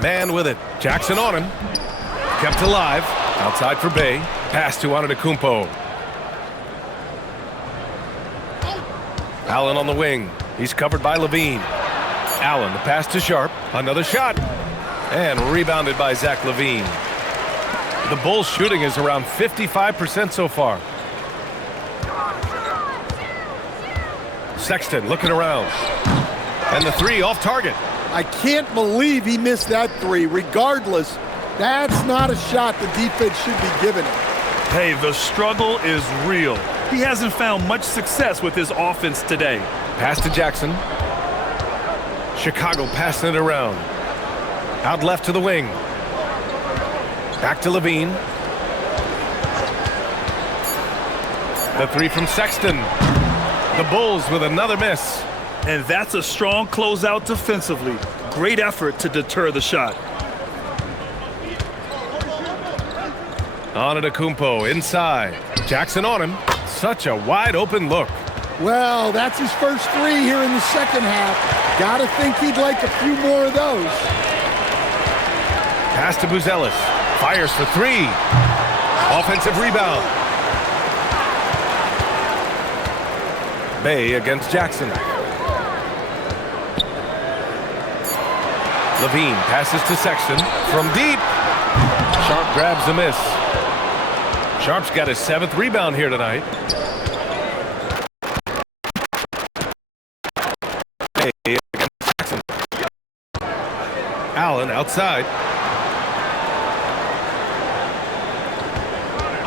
Man with it. Jackson on him. Kept alive. Outside for Bay. Pass to Antetokounmpo. Allen on the wing. He's covered by Levine. Allen, the pass to Sharp. Another shot. And rebounded by Zach Levine. The Bulls' shooting is around 55% so far. Sexton looking around. And the 3 off target. I can't believe he missed that 3. Regardless, that's not a shot the defense should be giving him. Hey, the struggle is real. He hasn't found much success with his offense today. Pass to Jackson. Chicago passing it around. Out left to the wing. Back to Levine. The 3 from Sexton. The Bulls with another miss. And that's a strong closeout defensively. Great effort to deter the shot. Antetokounmpo inside. Jackson on him. Such a wide open look. Well, that's his first 3 here in the second half. Gotta think he'd like a few more of those. Pass to Buzelis. Fires for 3. Offensive rebound. Bay against Jackson. Levine passes to Sexton from deep. Sharp grabs a miss. Sharp's got his 7th rebound here tonight. Bay against Jackson. Allen outside.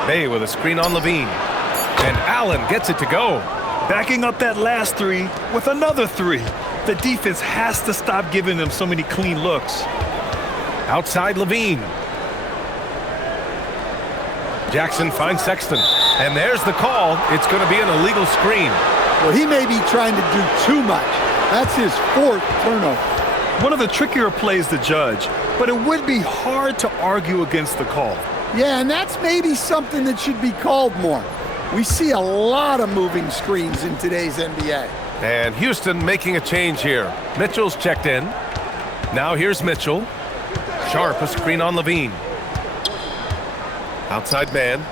Bay with a screen on Levine. And Allen gets it to go. Backing up that last 3 with another 3. The defense has to stop giving them so many clean looks. Outside Levine. Jackson finds Sexton. And there's the call. It's going to be an illegal screen. Well, he may be trying to do too much. That's his 4th turnover. One of the trickier plays to judge, but it would be hard to argue against the call. Yeah, and that's maybe something that should be called more. We see a lot of moving screens in today's NBA. And Houston making a change here. Mitchell's checked in. Now here's Mitchell. Sharp, a screen on Levine. Outside man.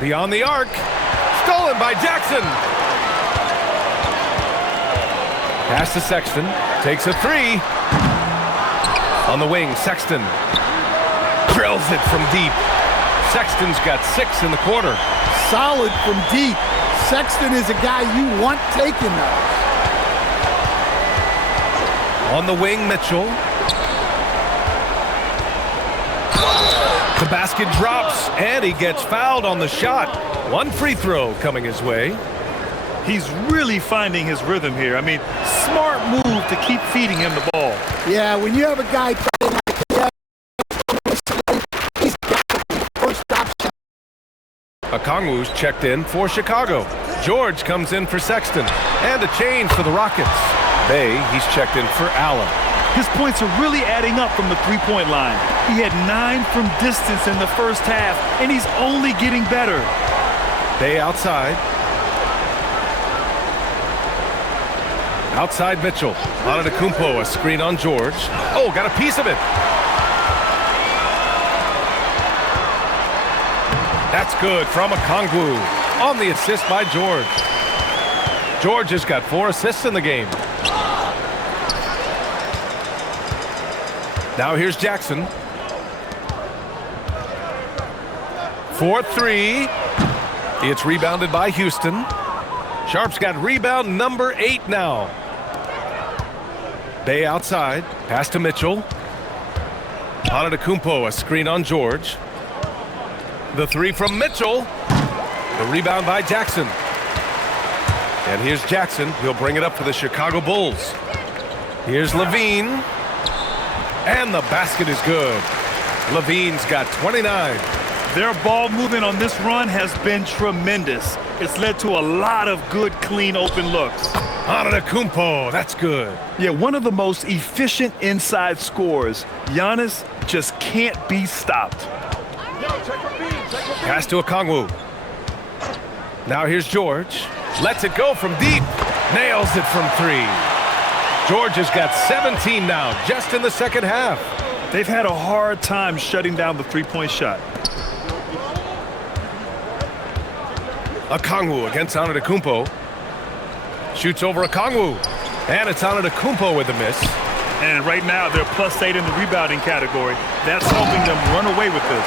Beyond the arc. Stolen by Jackson. Pass to Sexton. Takes a 3. On the wing, Sexton. Drills it from deep. Sexton's got 6 in the quarter. Solid from deep. Sexton is a guy you want taking those. On the wing, Mitchell. The basket drops, and he gets fouled on the shot. 1 free throw coming his way. He's really finding his rhythm here. I mean, smart move to keep feeding him the ball. Yeah, when you have a guy playing like that, he's got to be first option. Okongwu's checked in for Chicago. George comes in for Sexton. And a change for the Rockets. Bay, he's checked in for Allen. His points are really adding up from the three-point line. He had 9 from distance in the first half, and he's only getting better. Bay outside. Outside Mitchell. Antetokounmpo, a screen on George. Oh, got a piece of it. That's good from Okongwu. On the assist by George. George has got 4 assists in the game. Now here's Jackson. 4-3. It's rebounded by Houston. Sharp's got rebound number 8 now. Bay outside. Pass to Mitchell. Antetokounmpo, a screen on George. The 3 from Mitchell. The rebound by Jackson. And here's Jackson. He'll bring it up for the Chicago Bulls. Here's Levine. And the basket is good. Levine's got 29. Their ball movement on this run has been tremendous. It's led to a lot of good, clean, open looks. Antetokounmpo, that's good. Yeah, one of the most efficient inside scorers. Giannis just can't be stopped. Pass to Okongwu. Now here's George. Lets it go from deep. Nails it from 3. George has got 17 now, just in the second half. They've had a hard time shutting down the three-point shot. Okongwu against Antetokounmpo. Shoots over Okongwu. And it's Antetokounmpo with a miss. And right now, they're +8 in the rebounding category. That's helping them run away with this.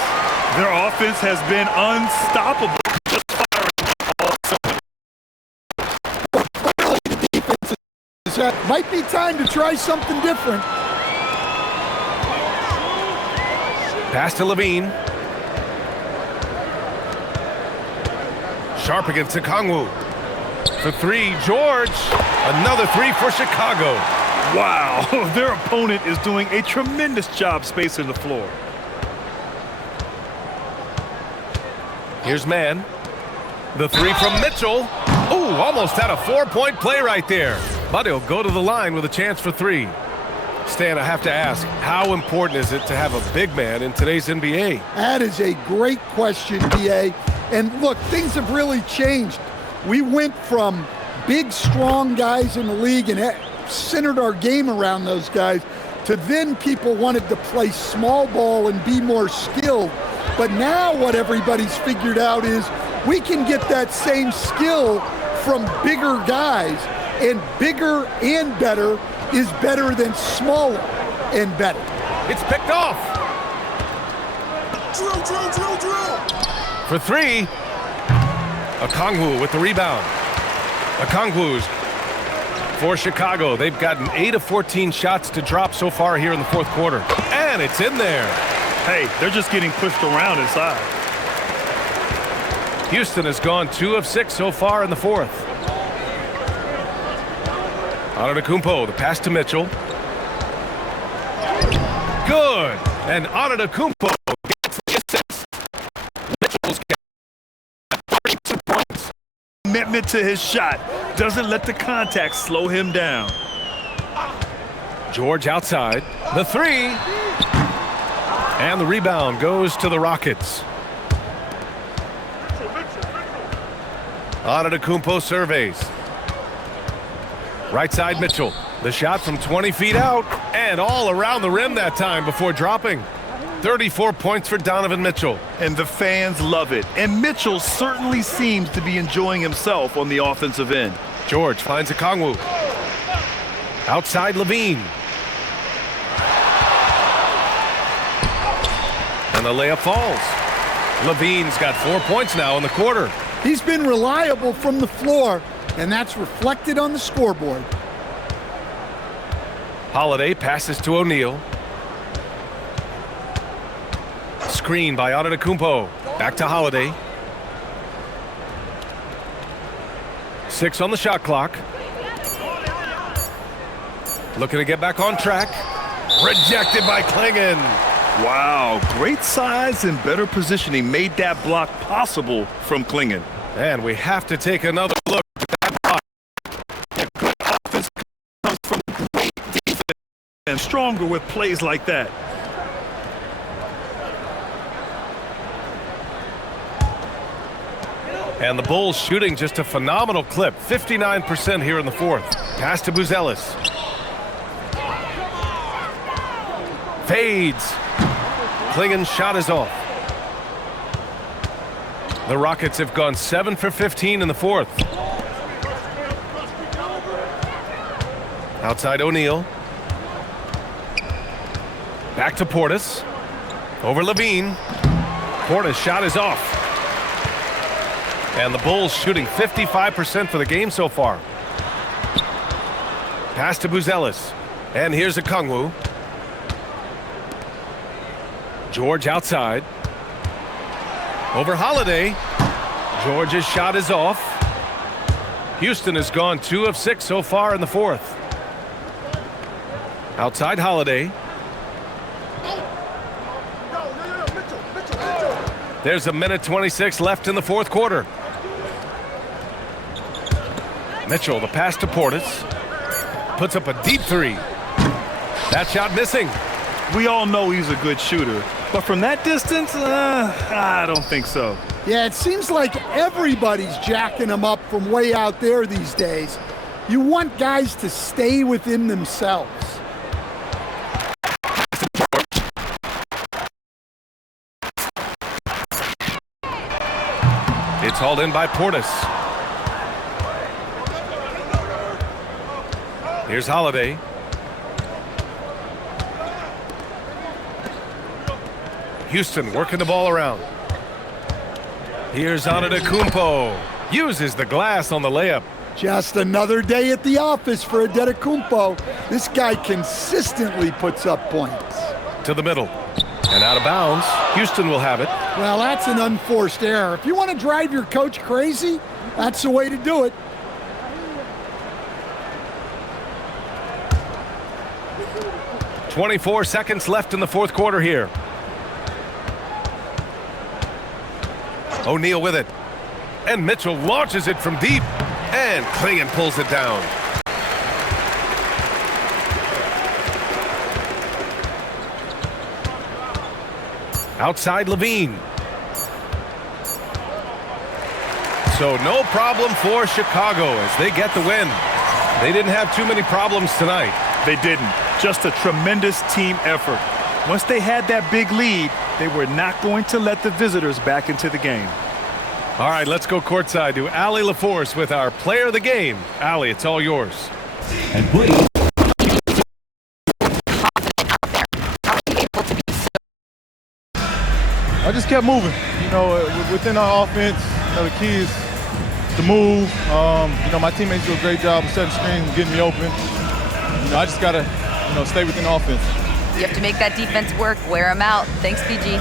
Their offense has been unstoppable. Might be time to try something different. Pass to Levine. Sharp against Okongwu. For 3, George. Another 3 for Chicago. Wow, their opponent is doing a tremendous job spacing the floor. Here's Mann. The 3 from Mitchell. Ooh, almost had a 4-point play right there. But he'll go to the line with a chance for 3. Stan, I have to ask, how important is it to have a big man in today's NBA? That is a great question, DA. And look, things have really changed. We went from big, strong guys in the league and centered our game around those guys to then people wanted to play small ball and be more skilled. But now what everybody's figured out is we can get that same skill from bigger guys, and bigger and better is better than smaller and better. It's picked off. Drill. For 3, Okongwu with the rebound. Okongwu's for Chicago. They've gotten 8 of 14 shots to drop so far here in the 4th quarter. And it's in there. Hey, they're just getting pushed around inside. Houston has gone 2 of 6 so far in the 4th. Antetokounmpo, the pass to Mitchell. Good. And Antetokounmpo gets the assist. Mitchell's got 32 points. Commitment to his shot. Doesn't let the contact slow him down. George outside. The three. And the rebound goes to the Rockets. Antetokounmpo surveys. Right side Mitchell. The shot from 20 feet out and all around the rim that time before dropping. 34 points for Donovan Mitchell. And the fans love it. And Mitchell certainly seems to be enjoying himself on the offensive end. George finds a Kongwu. Outside Levine. And the layup falls. Levine's got 4 points now in the quarter. He's been reliable from the floor, and that's reflected on the scoreboard. Holiday passes to O'Neal. Screen by Antetokounmpo. Back to Holiday. 6 on the shot clock. Looking to get back on track. Rejected by Klingon. Wow, great size and better positioning made that block possible from Klingon. And we have to take another look at that block. Good offense comes from great defense and stronger with plays like that. And the Bulls shooting just a phenomenal clip. 59% here in the fourth. Pass to Buzelis. Fades. Klingon's shot is off. The Rockets have gone 7 for 15 in the fourth. Outside O'Neal. Back to Portis. Over Levine. Portis' shot is off. And the Bulls shooting 55% for the game so far. Pass to Buzelis. And here's a Kongwu. George outside. Over Holiday. George's shot is off. Houston has gone 2 of 6 so far in the fourth. Outside Holiday. There's 1:26 left in the fourth quarter. Mitchell, the pass to Portis. Puts up a deep three. That shot missing. We all know he's a good shooter, but from that distance, I don't think so. Yeah, it seems like everybody's jacking him up from way out there these days. You want guys to stay within themselves. It's hauled in by Portis. Here's Holiday. Houston working the ball around. Here's Antetokounmpo. Uses the glass on the layup. Just another day at the office for Antetokounmpo. This guy consistently puts up points. To the middle. And out of bounds. Houston will have it. Well, that's an unforced error. If you want to drive your coach crazy, that's the way to do it. .24 seconds left in the fourth quarter here. O'Neal with it. And Mitchell launches it from deep. And Klingon pulls it down. Outside Levine. So no problem for Chicago as they get the win. They didn't have too many problems tonight. They didn't. Just a tremendous team effort. Once they had that big lead, they were not going to let the visitors back into the game. All right, let's go courtside to Allie LaForce with our player of the game. Allie, it's all yours. And please. I just kept moving. You know, within our offense, you know, the key is to move. You know, my teammates do a great job of setting screens, getting me open. You know, I just gotta, you know, stay within the offense. You have to make that defense work. Wear them out. Thanks, PG.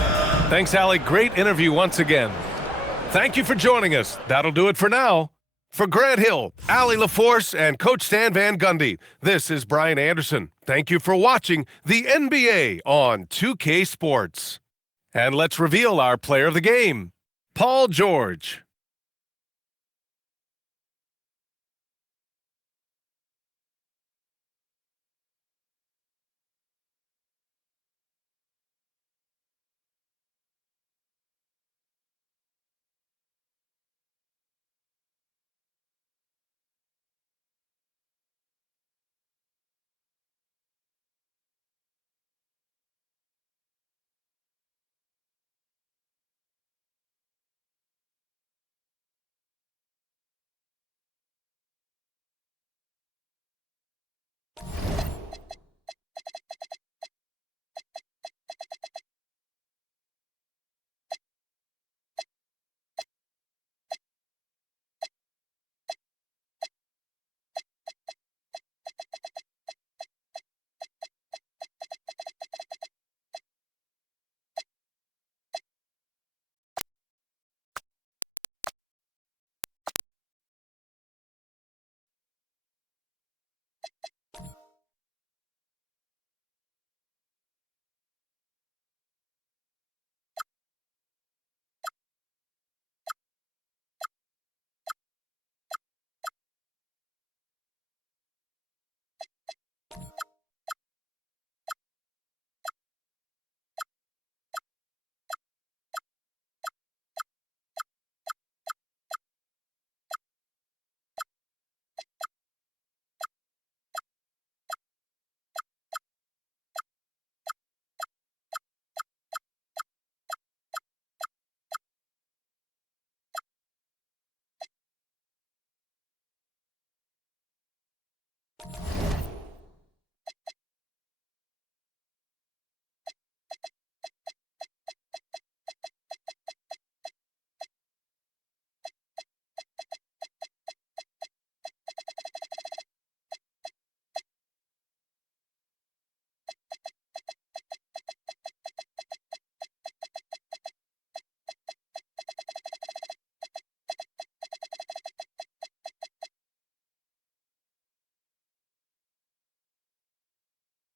Thanks, Allie. Great interview once again. Thank you for joining us. That'll do it for now. For Grant Hill, Allie LaForce, and Coach Stan Van Gundy, this is Brian Anderson. Thank you for watching the NBA on 2K Sports. And let's reveal our player of the game, Paul George.